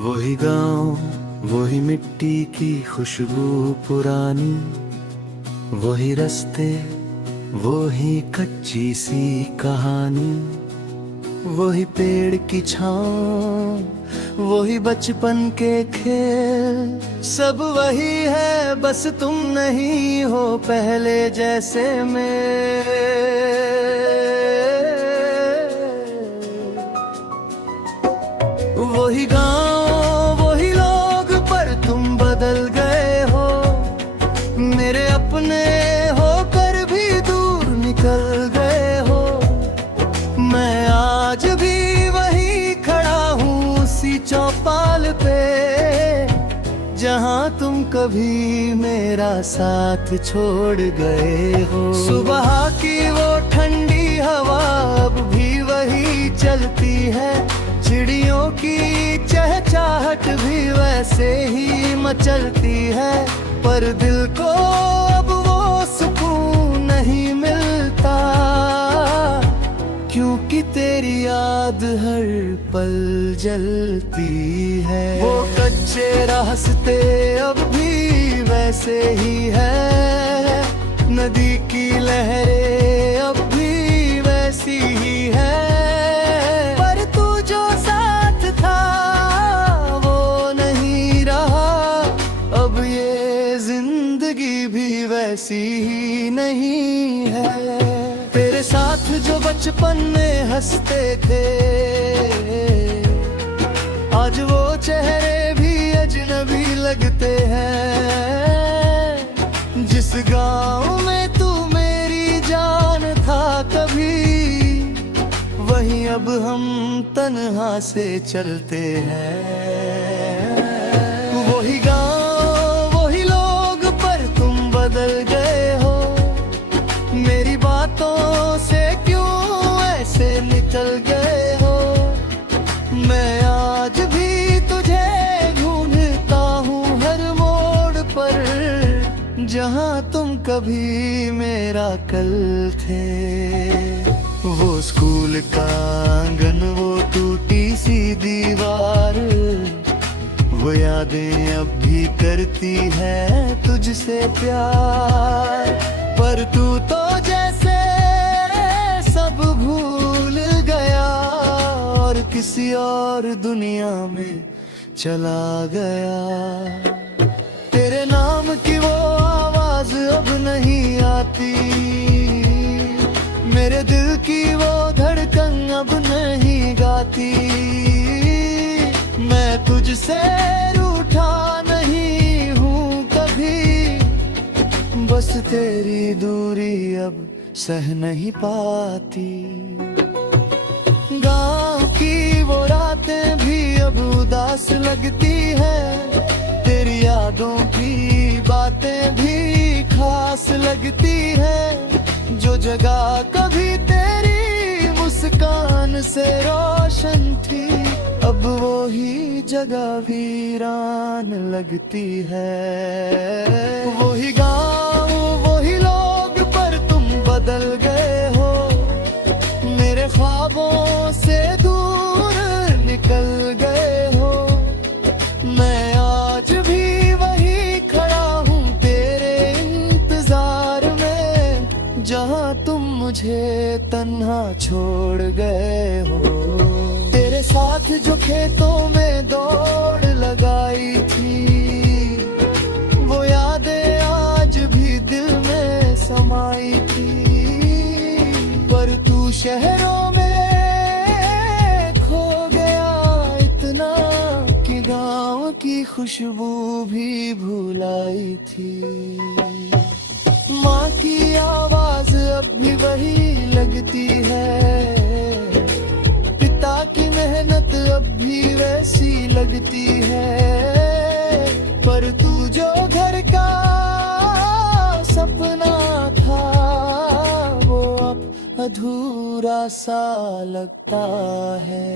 वही गांव, वही मिट्टी की खुशबू पुरानी, वही रास्ते, वही कच्ची सी कहानी, वही पेड़ की छाँव, वही बचपन के खेल, सब वही है, बस तुम नहीं हो पहले जैसे मैं। वही गांव, वही लोग, पर तुम बदल गए हो, मेरे अपने होकर भी दूर निकल गए हो। मैं आज भी वही खड़ा हूँ उसी चौपाल पे, जहाँ तुम कभी मेरा साथ छोड़ गए हो। सुबह की वो ठंडी हवा अब भी वही चलती है, चिड़ियों की चहचहाट भी वैसे ही मचलती है, पर दिल को अब वो सुकून नहीं मिलता, क्योंकि तेरी याद हर पल जलती है। वो कच्चे रास्ते अब भी वैसे ही है, नदी की लहरें अब भी वैसी ही है, पर तू जो साथ था वो नहीं रहा, अब ये जिंदगी भी वैसी ही नहीं है। तेरे साथ जो बचपन में हंसते थे, आज वो चेहरे भी अजनबी लगते हैं। जिस गांव में तू मेरी जान था कभी, वहीं अब हम तन्हा से चलते हैं। वही गांव, वही लोग, पर तुम बदल गए हो, मेरी बातों से क्यों ऐसे निकल गए हो। मैं आज भी तुझे ढूंढता हूँ हर मोड़ पर, जहाँ तुम कभी मेरा कल थे। वो स्कूल का आंगन, वो टूटी सी दीवार, वो यादें अब भी करती है तुझसे प्यार, पर तू तो जैसे सब भूल गया और किसी और दुनिया में चला गया। तेरे नाम की वो आवाज अब नहीं आती, मेरे दिल की वो धड़कन अब नहीं गाती। मैं तुझसे रूठा नहीं हूँ कभी, बस तेरी दूरी अब सह नहीं पाती। गांव की वो रातें भी अब उदास लगती है, तेरी यादों की बातें भी खास लगती है। जो जगह कभी तेरी मुस्कान से रोशन थी, अब वो ही जगह वीरान लगती है। वही गांव, वही लोग, पर तुम बदल गए हो, मेरे ख्वाबों से दूर निकल गए हो। मैं आज भी वही खड़ा हूँ तेरे इंतजार में, जहाँ तुम मुझे तन्हा छोड़ गए हो। तेरे साथ जो खेतों में दौड़ लगाई थी, वो यादें आज भी दिल में समाई थी, पर तू शहरों में खो गया इतना कि गांव की खुशबू भी भुलाई थी। माँ की आवाज अब भी वही लगती है, पिता की मेहनत अब भी वैसी लगती है, पर तू जो घर का सपना था वो अब अधूरा सा लगता है।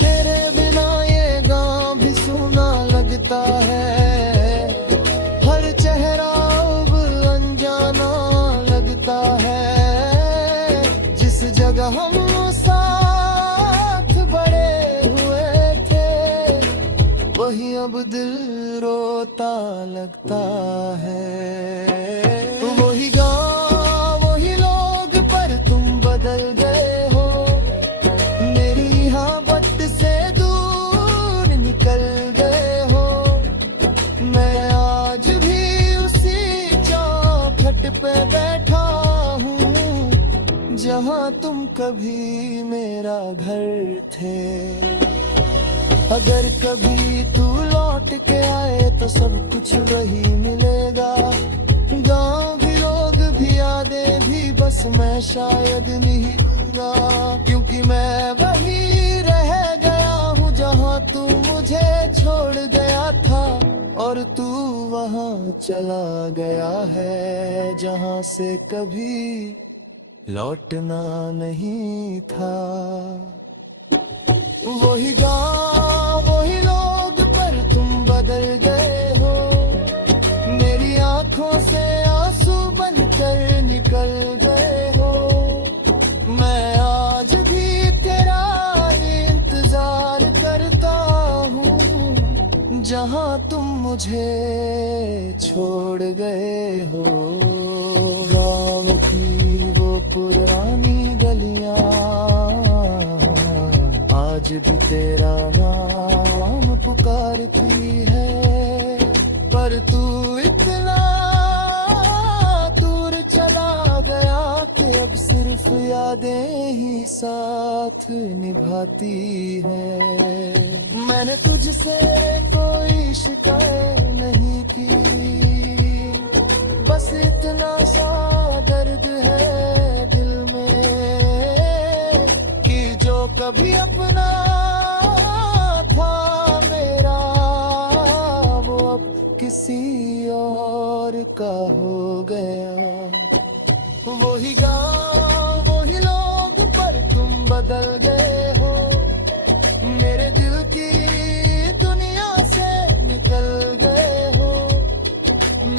तेरे बिना ये गांव भी सूना लगता है, हर चेहरा अब अनजाना लगता है। जिस जगह हम साथ बड़े हुए थे, अब दिल रोता लगता है। वही गाँव वही लोग पर तुम बदल गए हो, मेरी मोहब्बत से दूर निकल गए हो। मैं आज भी उसी चौखट पे बैठा हूँ जहाँ तुम कभी मेरा घर थे। अगर कभी तू लौट के आए तो सब कुछ वही मिलेगा, गाँव भी लोग भी यादें भी, बस मैं शायद नहीं दूंगा। क्योंकि मैं वही रह गया हूँ जहाँ तू मुझे छोड़ गया था, और तू वहाँ चला गया है जहाँ से कभी लौटना नहीं था। वही गाँव वही लोग पर तुम बदल गए हो, मेरी आंखों से आंसू बनकर निकल गए हो। मैं आज भी तेरा इंतजार करता हूँ जहाँ तुम मुझे छोड़ गए हो। गाँव की वो पुरानी गलियाँ आज भी तेरा नाम पुकारती है, पर तू इतना दूर चला गया कि अब सिर्फ यादें ही साथ निभाती है। मैंने तुझसे कोई शिकायत नहीं की, बस इतना सा दर्द है दिल में कि जो कभी अपना था मेरा वो अब किसी और का हो गया। वही गाँव वही लोग पर तुम बदल गए हो, मेरे दिल की दुनिया से निकल गए हो।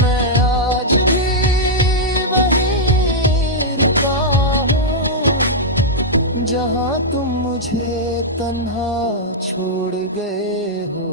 मैं आज भी वहीं रुका हूँ जहाँ तुम मुझे तन्हा छोड़ गए हो।